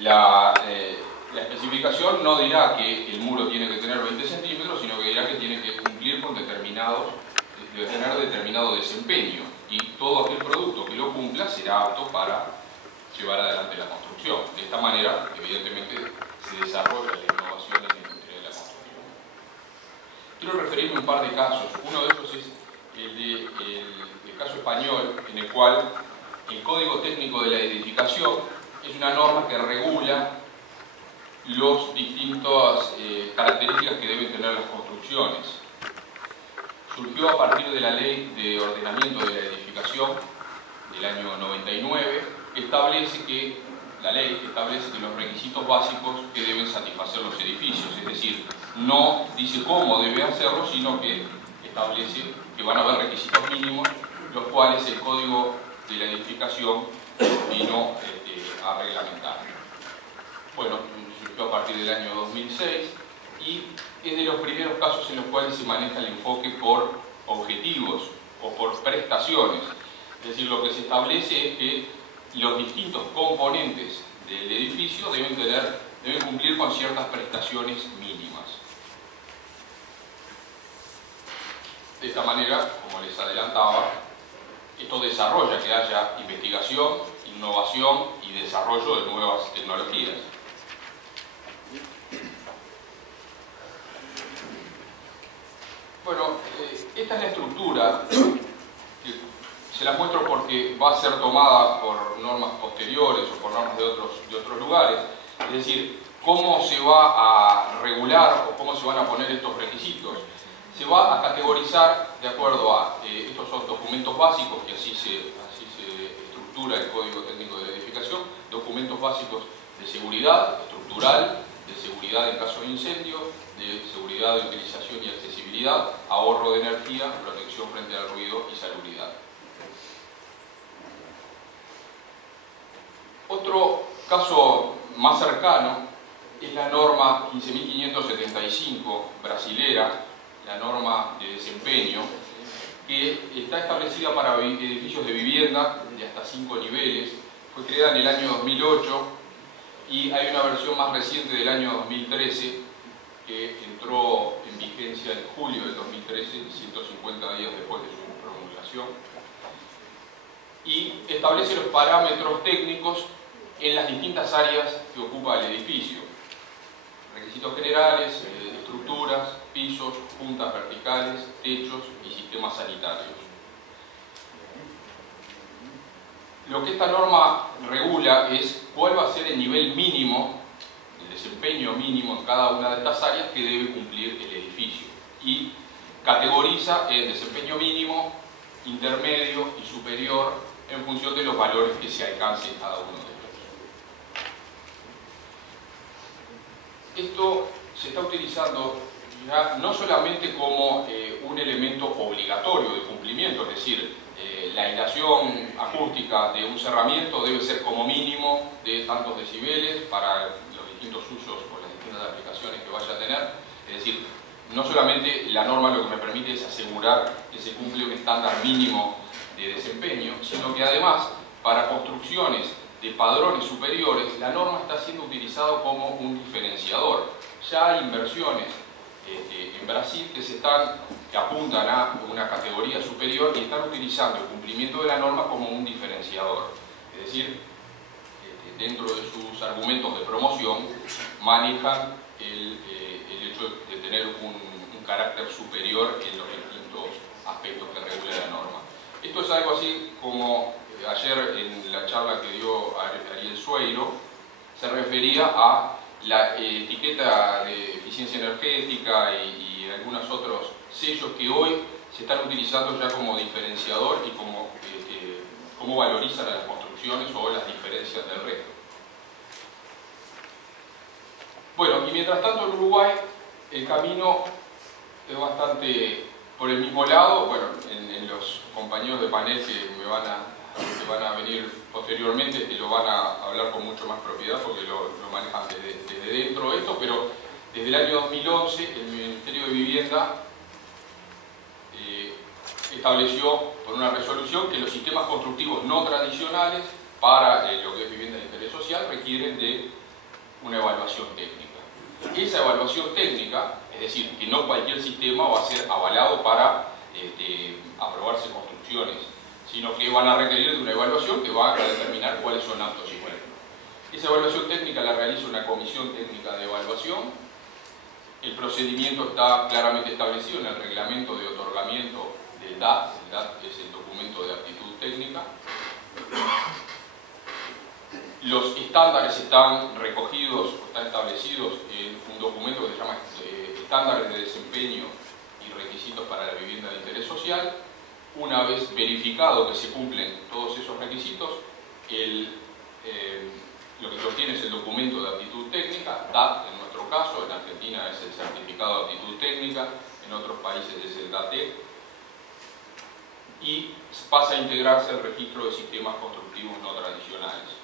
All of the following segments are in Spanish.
La especificación no dirá que el muro tiene que tener 20 centímetros, sino que dirá que tiene que cumplir con debe tener determinado desempeño, y todo aquel producto que lo cumpla será apto para llevar adelante la construcción. De esta manera, evidentemente, se desarrolla la innovación en la industria de la construcción. Quiero referirme a un par de casos. Uno de ellos es el caso español, en el cual el Código Técnico de la Edificación es una norma que regula las distintas características que deben tener las construcciones. Surgió a partir de la Ley de Ordenamiento de la Edificación del año 99, que establece que los requisitos básicos que deben satisfacer los edificios, es decir, no dice cómo debe hacerlo, sino que establece que van a haber requisitos mínimos, los cuales el Código de la Edificación vino a reglamentar. Bueno, surgió a partir del año 2006 y es de los primeros casos en los cuales se maneja el enfoque por objetivos o por prestaciones. Es decir, lo que se establece es que los distintos componentes del edificio deben cumplir con ciertas prestaciones mínimas. De esta manera, como les adelantaba, esto desarrolla que haya investigación, innovación y desarrollo de nuevas tecnologías. Bueno, esta es la estructura, que se la muestro porque va a ser tomada por normas posteriores o por normas de otros lugares. Es decir, cómo se va a regular o cómo se van a poner estos requisitos. Se va a categorizar de acuerdo a, estos son documentos básicos, que así se estructura el Código Técnico de la Edificación, documentos básicos de seguridad estructural, de seguridad en caso de incendio, de seguridad de utilización y accesibilidad, ahorro de energía, protección frente al ruido y salubridad. Otro caso más cercano es la norma 15.575 brasilera, la norma de desempeño, que está establecida para edificios de vivienda de hasta 5 niveles. Fue creada en el año 2008 y hay una versión más reciente del año 2013 que entró en vigencia en julio del 2013, 150 días después de su promulgación, y establece los parámetros técnicos en las distintas áreas que ocupa el edificio. Requisitos generales, estructuras, pisos, juntas verticales, techos y sistemas sanitarios. Lo que esta norma regula es cuál va a ser el nivel mínimo, el desempeño mínimo en cada una de estas áreas que debe cumplir el edificio, y categoriza el desempeño mínimo, intermedio y superior en función de los valores que se alcance en cada uno de ellos. Esto se está utilizando ya no solamente como un elemento obligatorio de cumplimiento, es decir, la aislación acústica de un cerramiento debe ser como mínimo de tantos decibeles para los distintos usos o las distintas aplicaciones que vaya a tener. Es decir, no solamente la norma lo que me permite es asegurar que se cumple un estándar mínimo de desempeño, sino que además para construcciones de padrones superiores la norma está siendo utilizada como un diferenciador. Ya hay inversiones en Brasil que apuntan a una categoría superior y están utilizando el cumplimiento de la norma como un diferenciador. Es decir, dentro de sus argumentos de promoción manejan el hecho de tener un carácter superior en los distintos aspectos que regula la norma. Esto es algo así como ayer en la charla que dio Ariel Sueiro se refería a la etiqueta de eficiencia energética y algunos otros sellos que hoy se están utilizando ya como diferenciador y como valorizan a las construcciones o las diferencias del resto. Bueno, y mientras tanto en Uruguay el camino es bastante por el mismo lado. Bueno, en los compañeros de panel que van a venir posteriormente, que lo van a hablar con mucho más propiedad porque lo manejan desde dentro de esto, pero desde el año 2011 el Ministerio de Vivienda estableció por una resolución que los sistemas constructivos no tradicionales para lo que es vivienda de interés social requieren de una evaluación técnica. Esa evaluación técnica, es decir, que no cualquier sistema va a ser avalado para aprobarse construcciones, sino que van a requerir de una evaluación que va a determinar cuáles son aptos y buenos. Esa evaluación técnica la realiza una comisión técnica de evaluación. El procedimiento está claramente establecido en el reglamento de otorgamiento del DAT. El DAT es el documento de aptitud técnica. Los estándares están recogidos o están establecidos en un documento que se llama Estándares de Desempeño y Requisitos para la Vivienda de Interés Social. Una vez verificado que se cumplen todos esos requisitos, lo que se obtiene es el documento de aptitud técnica, DAT en nuestro caso. En Argentina es el certificado de aptitud técnica, en otros países es el DATE, y pasa a integrarse al registro de sistemas constructivos no tradicionales.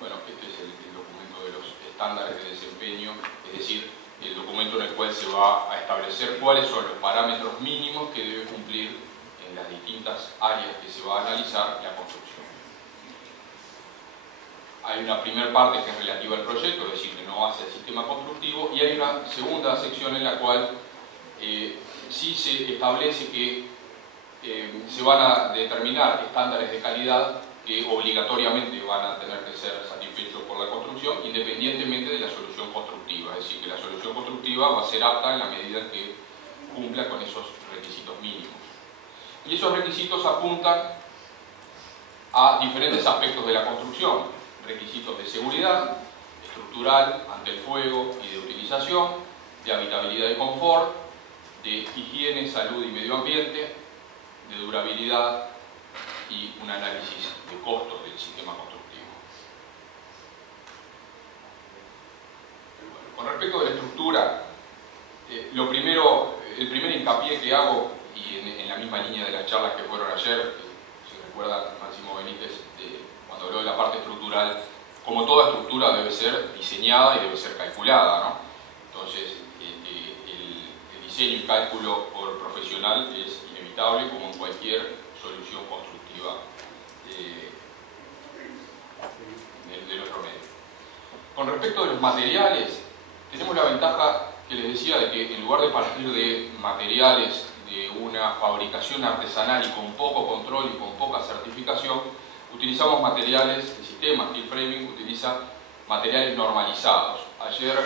Bueno, este es el documento de los estándares de desempeño, es decir, el documento en el cual se va a establecer cuáles son los parámetros mínimos que debe cumplir en las distintas áreas que se va a analizar la construcción. Hay una primera parte que es relativa al proyecto, es decir, que no hace el sistema constructivo, y hay una segunda sección en la cual sí se establece que se van a determinar estándares de calidad que obligatoriamente van a tener que ser satisfechos por la construcción, independientemente de la solución constructiva. Es decir, que la solución constructiva va a ser apta en la medida en que cumpla con esos requisitos mínimos. Y esos requisitos apuntan a diferentes aspectos de la construcción: requisitos de seguridad, estructural, ante el fuego y de utilización, de habitabilidad y confort, de higiene, salud y medio ambiente, de durabilidad y un análisis de costos del sistema constructivo. Bueno, con respecto a la estructura, el primer hincapié que hago, y en la misma línea de las charlas que fueron ayer, si recuerdan Máximo Benítez, cuando habló de la parte estructural, como toda estructura debe ser diseñada y debe ser calculada, ¿no? Entonces, el diseño y cálculo por profesional es inevitable, como en cualquier solución constructiva de nuestro medio. Con respecto a los materiales, tenemos la ventaja que les decía de que en lugar de partir de materiales de una fabricación artesanal y con poco control y con poca certificación, utilizamos materiales, el sistema Steel Framing utiliza materiales normalizados. Ayer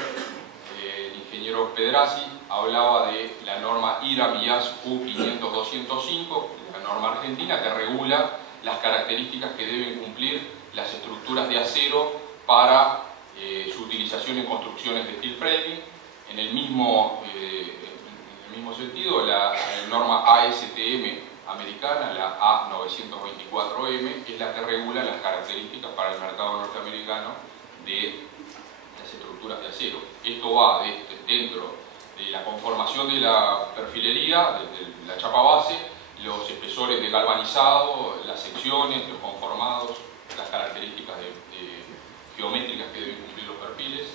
el ingeniero Pedrazzi hablaba de la norma IRAM-IAS U500-205, la norma argentina que regula las características que deben cumplir las estructuras de acero para su utilización en construcciones de steel framing. En el mismo sentido, la norma ASTM americana, la A924M, es la que regula las características para el mercado norteamericano de las estructuras de acero. Esto va dentro de la conformación de la perfilería, de la chapa base, los espesores de galvanizado, las secciones, los conformados, las características geométricas que deben cumplir los perfiles.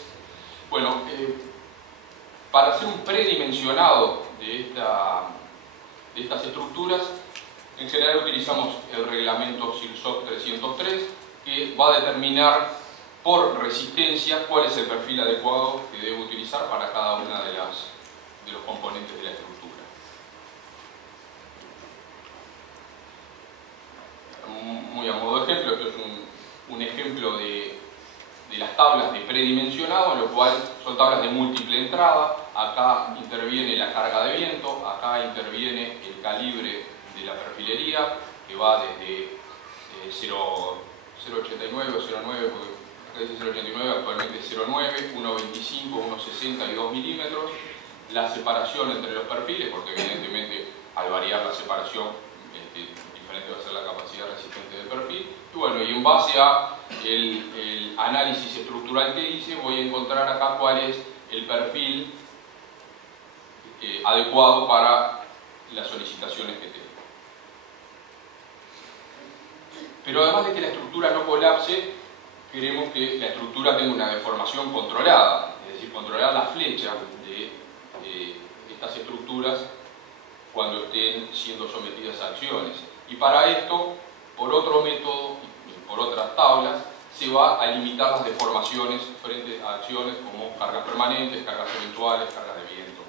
Bueno, para hacer un predimensionado de estas estructuras, en general utilizamos el reglamento SIRSOC 303, que va a determinar por resistencia cuál es el perfil adecuado que debe utilizar para cada una de los componentes de la estructura. Muy a modo de ejemplo, esto es un ejemplo de las tablas de predimensionado, en lo cual son tablas de múltiple entrada. Acá interviene la carga de viento, acá interviene el calibre de la perfilería, que va desde 0,89 o 0,9, porque acá dice 0,89, actualmente 0,9, 1,25, 1,60 y 2 milímetros. La separación entre los perfiles, porque evidentemente al variar la separación, diferente va a ser la capacidad resistente del perfil. Y bueno, y en base a el análisis estructural que hice, voy a encontrar acá cuál es el perfil adecuado para las solicitaciones que tengo. Pero además de que la estructura no colapse, queremos que la estructura tenga una deformación controlada, es decir, controlar la flecha de estas estructuras cuando estén siendo sometidas a acciones. Y para esto, por otro método y por otras tablas, se va a limitar las deformaciones frente a acciones como cargas permanentes, cargas eventuales, cargas de viento.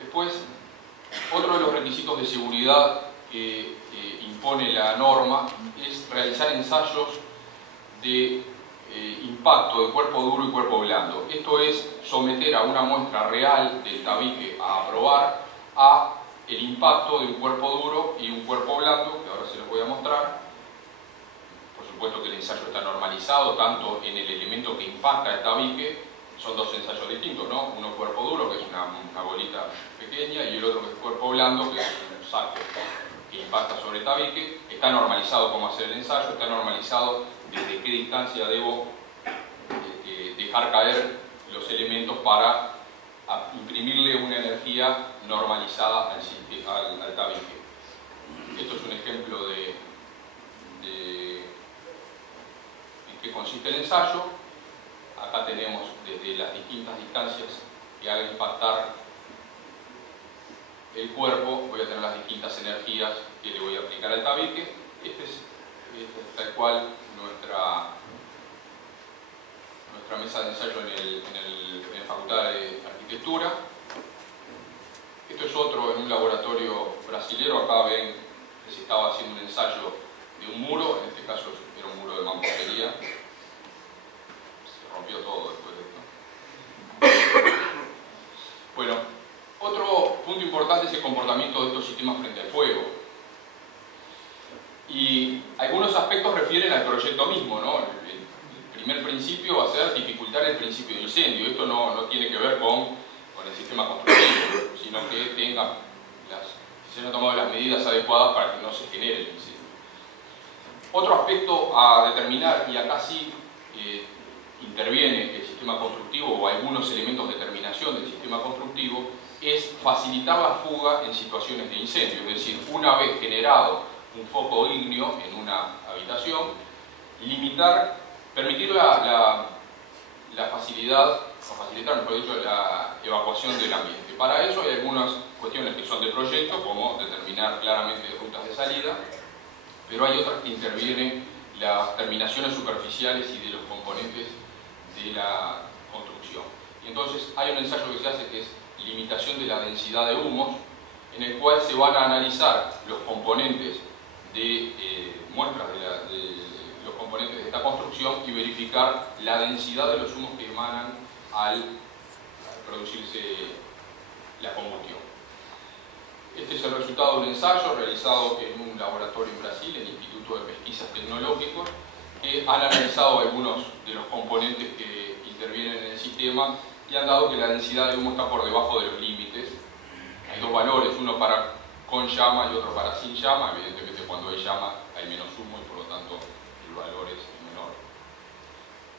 Después, otro de los requisitos de seguridad que impone la norma es realizar ensayos de impacto de cuerpo duro y cuerpo blando. Esto es someter a una muestra real del tabique a probar a el impacto de un cuerpo duro y un cuerpo blando, que ahora se los voy a mostrar. Por supuesto que el ensayo está normalizado tanto en el elemento que impacta el tabique. Son dos ensayos distintos, ¿no? Uno cuerpo duro, que es una bolita pequeña, y el otro que es cuerpo blando, que es un saco que impacta sobre el tabique. Está normalizado cómo hacer el ensayo, está normalizado desde qué distancia debo dejar caer los elementos para imprimirle una energía normalizada al tabique. Esto es un ejemplo de en qué consiste el ensayo. Acá tenemos desde las distintas distancias que haga impactar el cuerpo, voy a tener las distintas energías que le voy a aplicar al tabique. Este es tal cual nuestra mesa de ensayo en la Facultad de Arquitectura. Esto es otro en un laboratorio brasilero. Acá ven que se estaba haciendo un ensayo de un muro, en este caso era un muro de mampostería. Se rompió todo después de esto. Bueno, otro punto importante es el comportamiento de estos sistemas frente al fuego. Y algunos aspectos refieren al proyecto mismo, ¿no? El primer principio va a ser dificultar el principio de incendio. Esto no tiene que ver con el sistema constructivo, sino que se hayan tomado las medidas adecuadas para que no se genere el incendio. Otro aspecto a determinar, y acá sí interviene el sistema constructivo o algunos elementos de determinación del sistema constructivo, es facilitar la fuga en situaciones de incendio. Es decir, una vez generado un foco ígneo en una habitación, permitir la facilidad, o facilitar, mejor dicho, la evacuación del ambiente. Para eso hay algunas cuestiones que son de proyecto, como determinar claramente rutas de salida, pero hay otras que intervienen las terminaciones superficiales y de los componentes de la construcción. Y entonces hay un ensayo que se hace que es limitación de la densidad de humos, en el cual se van a analizar los componentes de muestras de los componentes de esta construcción y verificar la densidad de los humos que emanan al producirse la combustión. Este es el resultado de un ensayo realizado en un laboratorio en Brasil, el Instituto de Pesquisas Tecnológicos, que han analizado algunos de los componentes que intervienen en el sistema y han dado que la densidad de humo está por debajo de los límites. Hay dos valores, uno para con llama y otro para sin llama. Evidentemente cuando hay llama hay menos humo y por lo tanto el valor es menor.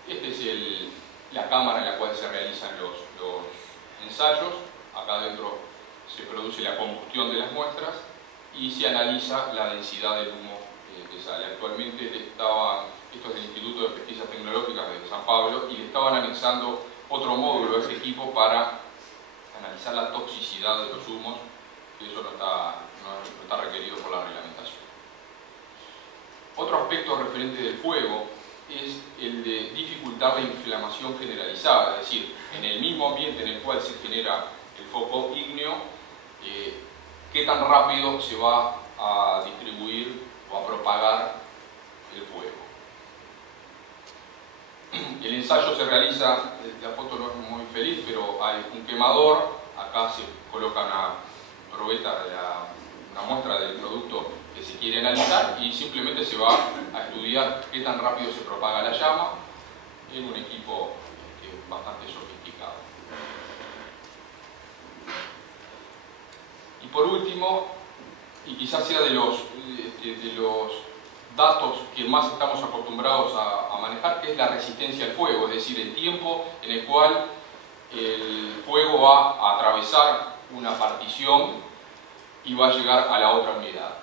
Esta es la cámara en la cual se realizan los ensayos. Acá adentro se produce la combustión de las muestras y se analiza la densidad del humo que sale. Actualmente esto es del Instituto de Pesquisas Tecnológicas de San Pablo, y le estaban anexando otro módulo a este equipo para analizar la toxicidad de los humos, y eso no está requerido por la reglamentación. Otro aspecto referente del fuego es el de dificultar la inflamación generalizada, es decir, en el mismo ambiente en el cual se genera el foco ígneo, qué tan rápido se va a distribuir o a propagar el fuego. El ensayo se realiza, la foto no es muy feliz, pero hay un quemador, acá se coloca una probeta, una muestra del producto que se quiere analizar, y simplemente se va a estudiar qué tan rápido se propaga la llama en un equipo bastante sofisticado. Y por último, y quizás sea de los datos que más estamos acostumbrados a manejar, que es la resistencia al fuego, es decir, el tiempo en el cual el fuego va a atravesar una partición y va a llegar a la otra unidad.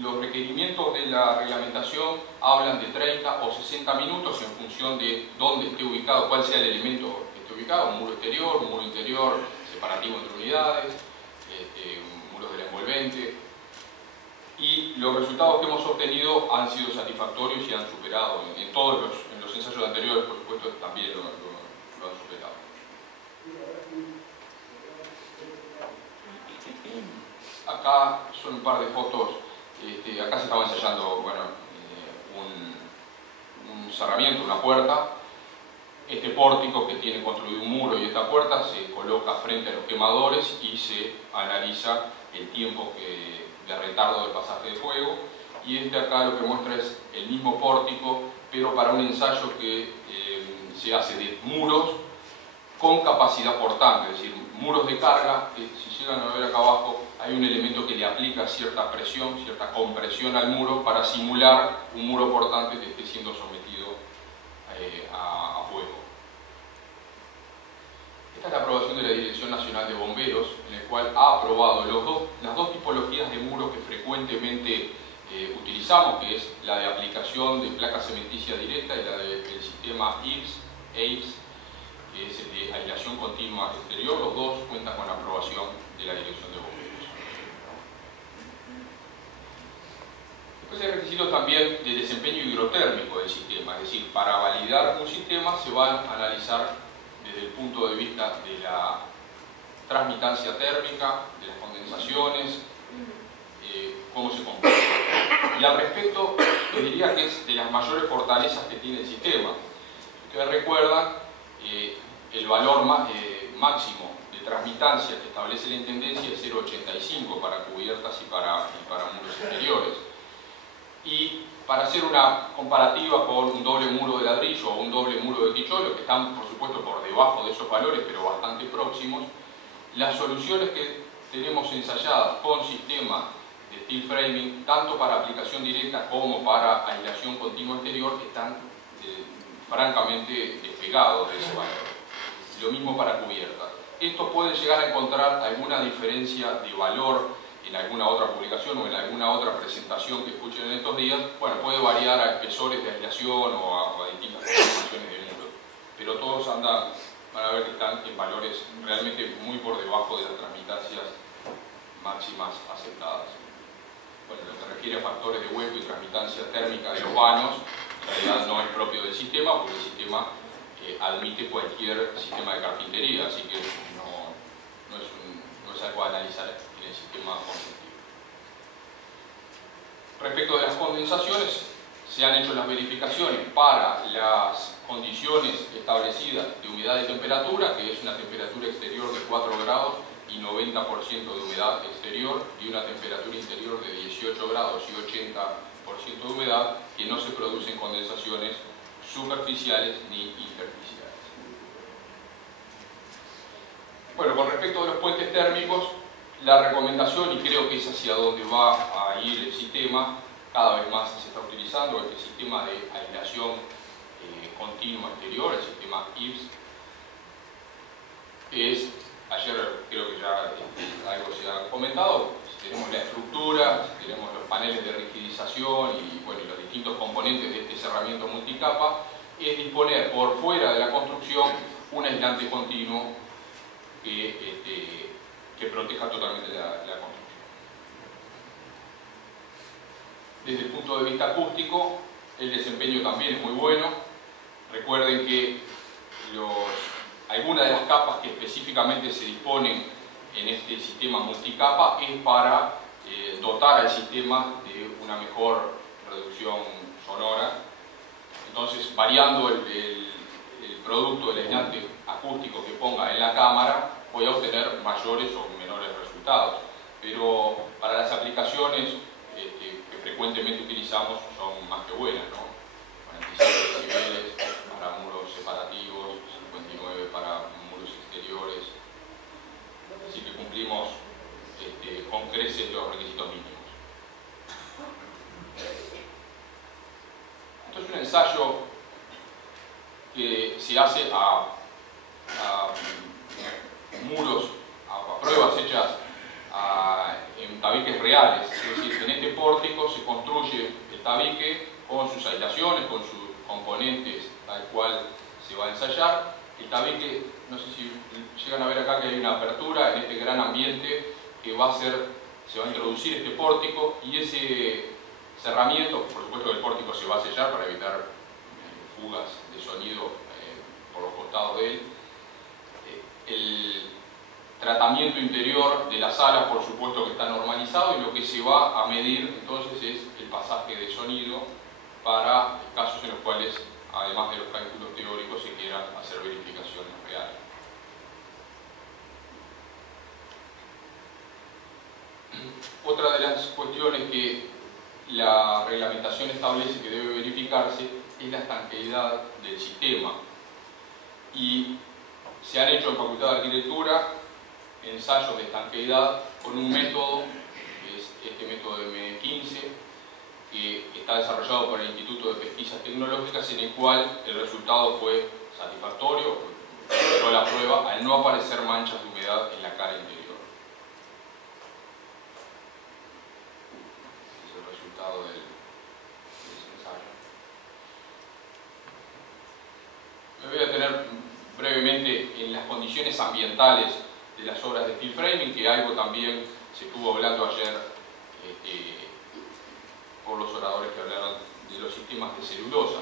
Los requerimientos de la reglamentación hablan de 30 o 60 minutos en función de dónde esté ubicado, cuál sea el elemento que esté ubicado, un muro exterior, un muro interior, separativo entre unidades, muros del envolvente. Y los resultados que hemos obtenido han sido satisfactorios y han superado, en todos los ensayos anteriores, por supuesto, también lo han superado. Acá son un par de fotos. Acá se estaba ensayando, bueno, un cerramiento, una puerta. Este pórtico, que tiene construido un muro, y esta puerta se coloca frente a los quemadores y se analiza el tiempo de retardo del pasaje de fuego. Y acá lo que muestra es el mismo pórtico, pero para un ensayo que se hace de muros con capacidad portante, es decir, muros de carga, que si llegan a ver acá abajo, hay un elemento que le aplica cierta presión, cierta compresión al muro para simular un muro portante que esté siendo sometido a fuego. Esta es la aprobación de la Dirección Nacional de Bomberos, en el cual ha aprobado las dos tipologías de muros que frecuentemente utilizamos, que es la de aplicación de placa cementicia directa y la del sistema AIBS, que es el de aislación continua exterior. Los dos cuentan con la aprobación de la Dirección de Bomberos. Después hay requisitos también de desempeño hidrotérmico del sistema, es decir, para validar un sistema se van a analizar desde el punto de vista de la transmitancia térmica, de las condensaciones, cómo se comporta. Y al respecto, les diría que es de las mayores fortalezas que tiene el sistema. Ustedes recuerdan, el valor máximo de transmitancia que establece la Intendencia es 0,85 para cubiertas y para muros exteriores. Y para hacer una comparativa con un doble muro de ladrillo o un doble muro de ticholo, que están por supuesto por debajo de esos valores, pero bastante próximos, las soluciones que tenemos ensayadas con sistemas de steel framing, tanto para aplicación directa como para aislación continua exterior, están francamente despegados de ese valor. Lo mismo para cubiertas. Esto puede llegar a encontrar alguna diferencia de valor en alguna otra publicación o en alguna otra presentación que escuchen en estos días. Bueno, puede variar a espesores de aislación o a distintas conformaciones de muro, pero todos van a ver que están en valores realmente muy por debajo de las transmitancias máximas aceptadas. Bueno, lo que refiere a factores de hueco y transmitancia térmica de los vanos, en realidad no es propio del sistema, porque el sistema admite cualquier sistema de carpintería, así que no es algo a analizar en el sistema constructivo. Respecto de las condensaciones, se han hecho las verificaciones para las condiciones establecidas de humedad y temperatura, que es una temperatura exterior de 4 grados y 90% de humedad exterior, y una temperatura interior de 18 grados y 80% de humedad, que no se producen condensaciones superficiales ni interficiales. Bueno, con respecto a los puentes térmicos, la recomendación, y creo que es hacia donde va a ir el sistema, cada vez más se está utilizando, el sistema de aislación continua exterior, el sistema IBS, es, ayer creo que ya algo se ha comentado, tenemos la estructura, tenemos los paneles de rigidización y, bueno, los distintos componentes de este cerramiento multicapa, es disponer por fuera de la construcción un aislante continuo que proteja totalmente la construcción. Desde el punto de vista acústico, el desempeño también es muy bueno. Recuerden que algunas de las capas que específicamente se disponen en este sistema multicapa es para dotar al sistema de una mejor reducción sonora. Entonces, variando el producto del aislante acústico que ponga en la cámara, voy a obtener mayores o menores resultados. Pero para las aplicaciones que frecuentemente utilizamos son más que buenas, ¿no? 45 decibeles para muros separativos, 59 para muros exteriores. Así que cumplimos con creces los requisitos mínimos. Esto es un ensayo que se hace a muros, a pruebas hechas en tabiques reales. Es decir, en este pórtico se construye el tabique con sus aislaciones, con sus componentes tal cual se va a ensayar. El tabique, no sé si llegan a ver acá que hay una apertura en este gran ambiente que va a ser se va a introducir este pórtico y ese cerramiento, por supuesto que el pórtico se va a sellar para evitar fugas de sonido por los costados de él. El tratamiento interior de la sala, por supuesto que está normalizado, y lo que se va a medir entonces es el pasaje de sonido para casos en los cuales, además de los cálculos teóricos, se quieran hacer verificaciones reales. Otra de las cuestiones que la reglamentación establece que debe verificarse es la estanqueidad del sistema. Y se han hecho en Facultad de Arquitectura ensayos de estanqueidad con un método, que es este método de M15, que está desarrollado por el Instituto de Pesquisas Tecnológicas, en el cual el resultado fue satisfactorio, superó la prueba al no aparecer manchas de humedad en la cara interior. Es el resultado de ese ensayo. Me voy a detener brevemente en las condiciones ambientales de las obras de steel framing, que algo también se estuvo hablando ayer por los oradores que hablaron de los sistemas de celulosa.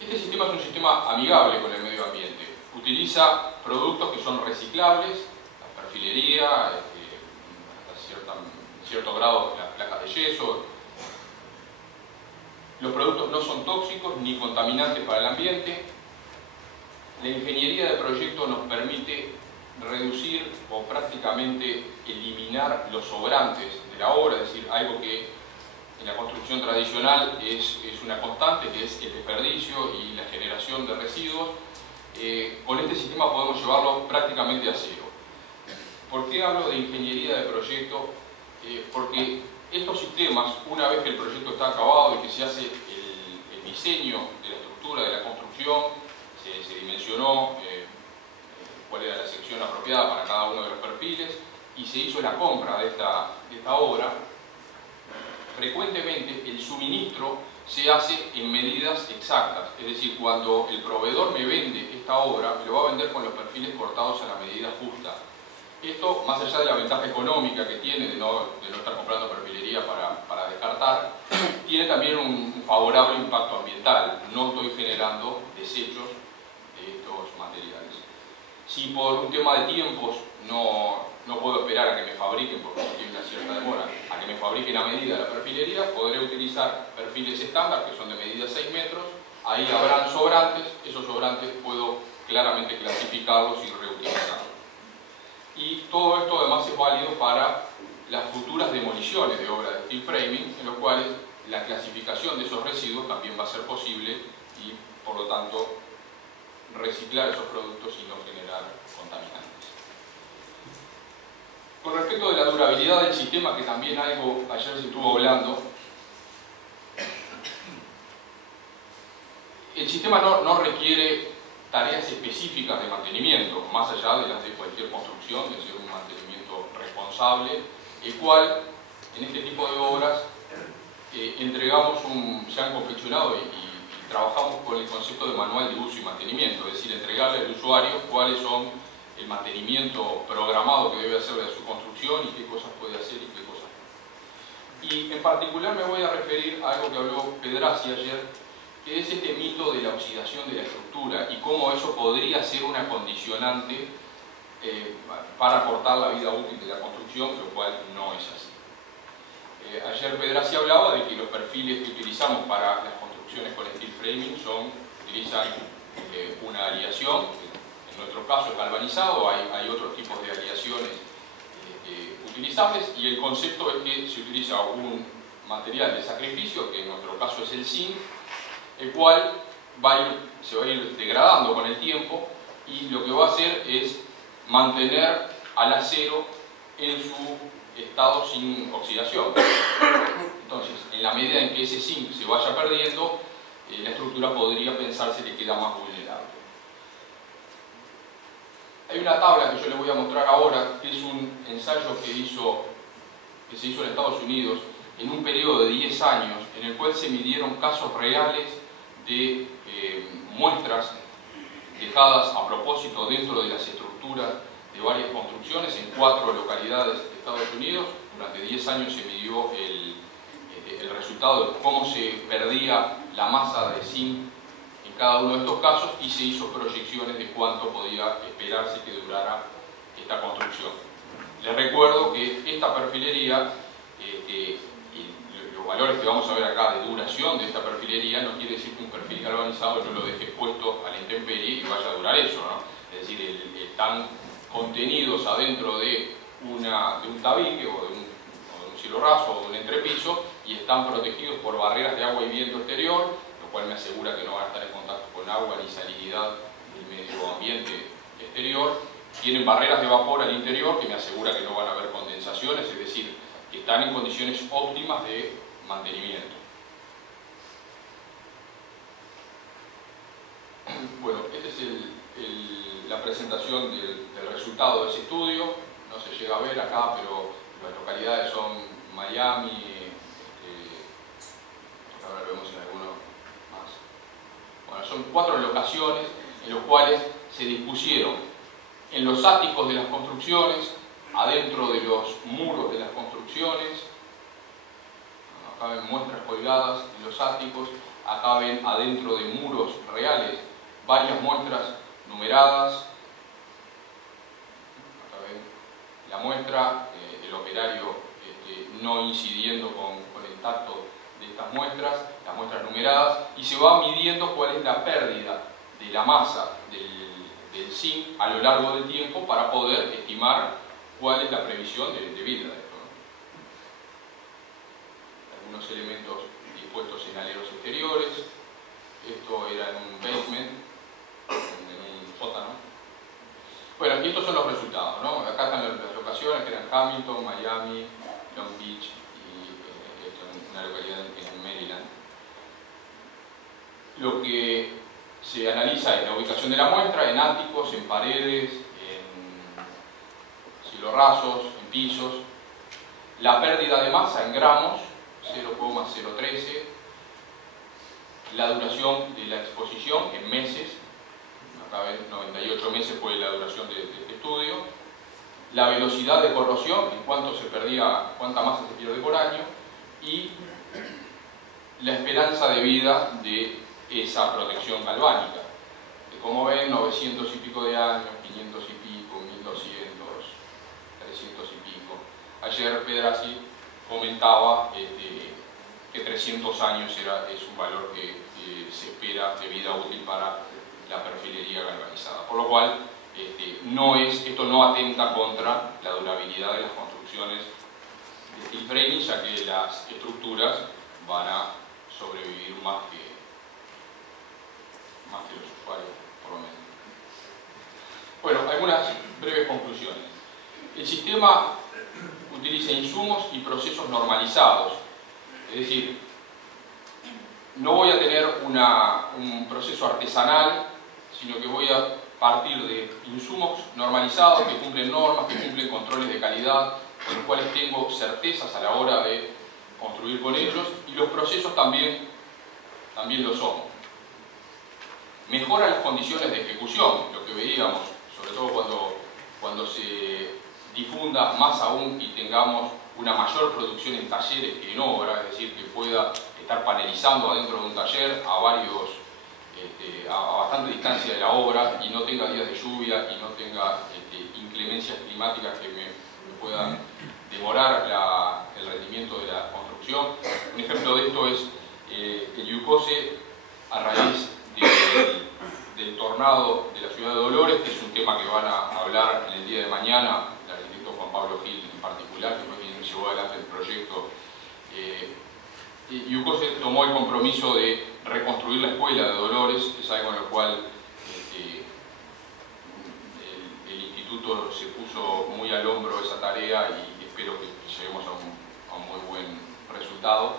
Este sistema es un sistema amigable con el medio ambiente. Utiliza productos que son reciclables, la perfilería, hasta cierto grado las placas de yeso. Los productos no son tóxicos ni contaminantes para el ambiente. La ingeniería de proyecto nos permite reducir o prácticamente eliminar los sobrantes de la obra, es decir, algo que en la construcción tradicional es una constante, que es el desperdicio y la generación de residuos. Con este sistema podemos llevarlo prácticamente a cero. ¿Por qué hablo de ingeniería de proyecto? Porque estos sistemas, una vez que el proyecto está acabado y que se hace el diseño de la estructura, de la construcción, se dimensionó cuál era la sección apropiada para cada uno de los perfiles y se hizo la compra de esta obra, frecuentemente el suministro se hace en medidas exactas. Es decir, cuando el proveedor me vende esta obra, me lo va a vender con los perfiles cortados a la medida justa. Esto, más allá de la ventaja económica que tiene de no estar comprando perfilería para descartar, tiene también un favorable impacto ambiental. No estoy generando desechos de estos materiales. Si por un tema de tiempos no puedo esperar a que me fabriquen, porque tiene una cierta demora, a que me fabriquen a medida la perfilería, podré utilizar perfiles estándar, que son de medida 6 metros. Ahí habrán sobrantes, esos sobrantes puedo claramente clasificarlos y reutilizarlos. Y todo esto además es válido para las futuras demoliciones de obras de steel framing, en los cuales la clasificación de esos residuos también va a ser posible y, por lo tanto, reciclar esos productos y no generar contaminantes. Con respecto de la durabilidad del sistema, que también algo ayer se estuvo hablando, el sistema no requiere tareas específicas de mantenimiento, más allá de las de cualquier construcción, de ser un mantenimiento responsable, el cual, en este tipo de obras, entregamos se han confeccionado y trabajamos con el concepto de manual de uso y mantenimiento, es decir, entregarle al usuario cuáles son el mantenimiento programado que debe hacer de su construcción y qué cosas puede hacer y qué cosas no. Y en particular me voy a referir a algo que habló Pedrassi ayer, que es este mito de la oxidación de la estructura y cómo eso podría ser una condicionante para acortar la vida útil de la construcción, lo cual no es así. Ayer Pedrassi hablaba de que los perfiles que utilizamos para las construcciones con steel framing utilizan una aleación, que en nuestro caso es galvanizado, hay otros tipos de aleaciones utilizables, y el concepto es que se utiliza un material de sacrificio, que en nuestro caso es el zinc, el cual se va a ir degradando con el tiempo y lo que va a hacer es mantener al acero en su estado sin oxidación. Entonces, en la medida en que ese zinc se vaya perdiendo, la estructura podría pensarse que queda más vulnerable. Hay una tabla que yo les voy a mostrar ahora, que es un ensayo que se hizo en Estados Unidos en un periodo de 10 años, en el cual se midieron casos reales de muestras dejadas a propósito dentro de las estructuras de varias construcciones en 4 localidades de Estados Unidos, durante 10 años se midió el resultado de cómo se perdía la masa de zinc en cada uno de estos casos y se hizo proyecciones de cuánto podía esperarse que durara esta construcción. Les recuerdo que esta perfilería, y los valores que vamos a ver acá de duración de esta perfilería, no quiere decir que un perfil galvanizado yo lo deje puesto a la intemperie y vaya a durar eso, ¿no? Es decir, están contenidos adentro de un tabique o de un cielo raso o de un entrepiso y están protegidos por barreras de agua y viento exterior, lo cual me asegura que no van a estar en contacto con agua ni salinidad del medio ambiente exterior. Tienen barreras de vapor al interior que me asegura que no van a haber condensaciones, es decir, que están en condiciones óptimas de mantenimiento. Bueno, esta es la presentación del resultado de ese estudio. No se llega a ver acá, pero las localidades son Miami, ahora lo vemos en alguno más. Bueno, son 4 locaciones en las cuales se dispusieron en los áticos de las construcciones, adentro de los muros de las construcciones. Acá ven muestras colgadas en los áticos, acá ven adentro de muros reales varias muestras numeradas. Acá ven la muestra, el operario no incidiendo con el tacto de estas muestras, las muestras numeradas, y se va midiendo cuál es la pérdida de la masa del zinc a lo largo del tiempo para poder estimar cuál es la previsión de vida de esto, ¿no? Algunos elementos dispuestos en aleros exteriores. Esto era en un basement, en un sótano. Bueno, y estos son los resultados, ¿no? Acá están las locaciones que eran Hamilton, Miami, Long Beach y una localidad en Maryland. Lo que se analiza es la ubicación de la muestra en áticos, en paredes, en cielos rasos, en pisos. La pérdida de masa en gramos, 0,013. La duración de la exposición en meses, acá ven 98 meses fue la duración de este estudio. La velocidad de corrosión, en cuánto se perdía, cuánta masa se pierde por año, y la esperanza de vida de esa protección galvánica. Como ven, 900 y pico de años, 500 y pico, 1200, 300 y pico. Ayer Pedrassi comentaba que 300 años es un valor que se espera de vida útil para la perfilería galvanizada. Por lo cual, esto no atenta contra la durabilidad de las construcciones de steel framing, ya que las estructuras van a sobrevivir más que los usuarios, por lo menos. Bueno, algunas breves conclusiones. El sistema utiliza insumos y procesos normalizados, es decir, no voy a tener un proceso artesanal, sino que voy a partir de insumos normalizados que cumplen normas, que cumplen controles de calidad, con los cuales tengo certezas a la hora de construir con ellos, y los procesos también lo son. Mejora las condiciones de ejecución, lo que veíamos, sobre todo cuando se difunda más aún y tengamos una mayor producción en talleres que en obra, es decir, que pueda estar panelizando adentro de un taller a bastante distancia de la obra y no tenga días de lluvia y no tenga inclemencias climáticas que me puedan demorar el rendimiento de la construcción. Un ejemplo de esto es el Yucose, a raíz del tornado de la ciudad de Dolores, que es un tema que van a hablar en el día de mañana, el arquitecto Juan Pablo Gil en particular, que fue quien llevó adelante el proyecto. Yucose tomó el compromiso de reconstruir la escuela de Dolores, es algo en lo cual el instituto se puso muy al hombro esa tarea y espero que lleguemos a un muy buen resultado.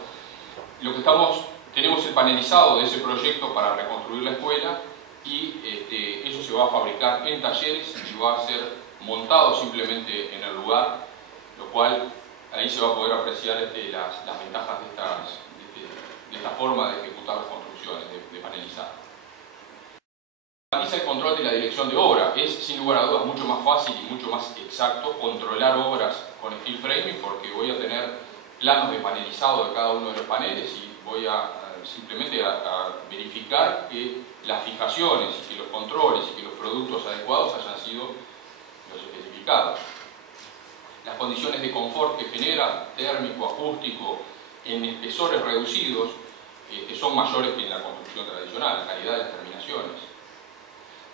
Tenemos el panelizado de ese proyecto para reconstruir la escuela y eso se va a fabricar en talleres y va a ser montado simplemente en el lugar, lo cual ahí se va a poder apreciar las ventajas de esta forma de ejecutar las construcciones, de panelizar. Realiza el control de la dirección de obra. Es, sin lugar a dudas, mucho más fácil y mucho más exacto controlar obras con steel framing, porque voy a tener planos de panelizado de cada uno de los paneles y voy a simplemente a verificar que las fijaciones y que los controles y que los productos adecuados hayan sido los especificados. Las condiciones de confort que genera, térmico, acústico, en espesores reducidos, que son mayores que en la construcción tradicional, la calidad de las terminaciones.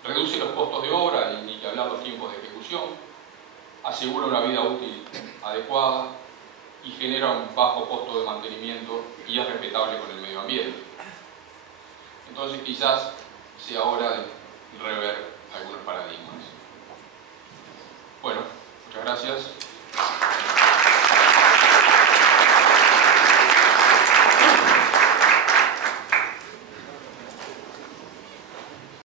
Reduce los costos de obra, y ni que hablar los tiempos de ejecución, asegura una vida útil adecuada y genera un bajo costo de mantenimiento y es respetable con el medio ambiente. Entonces quizás sea hora de rever algunos paradigmas. Bueno, muchas gracias.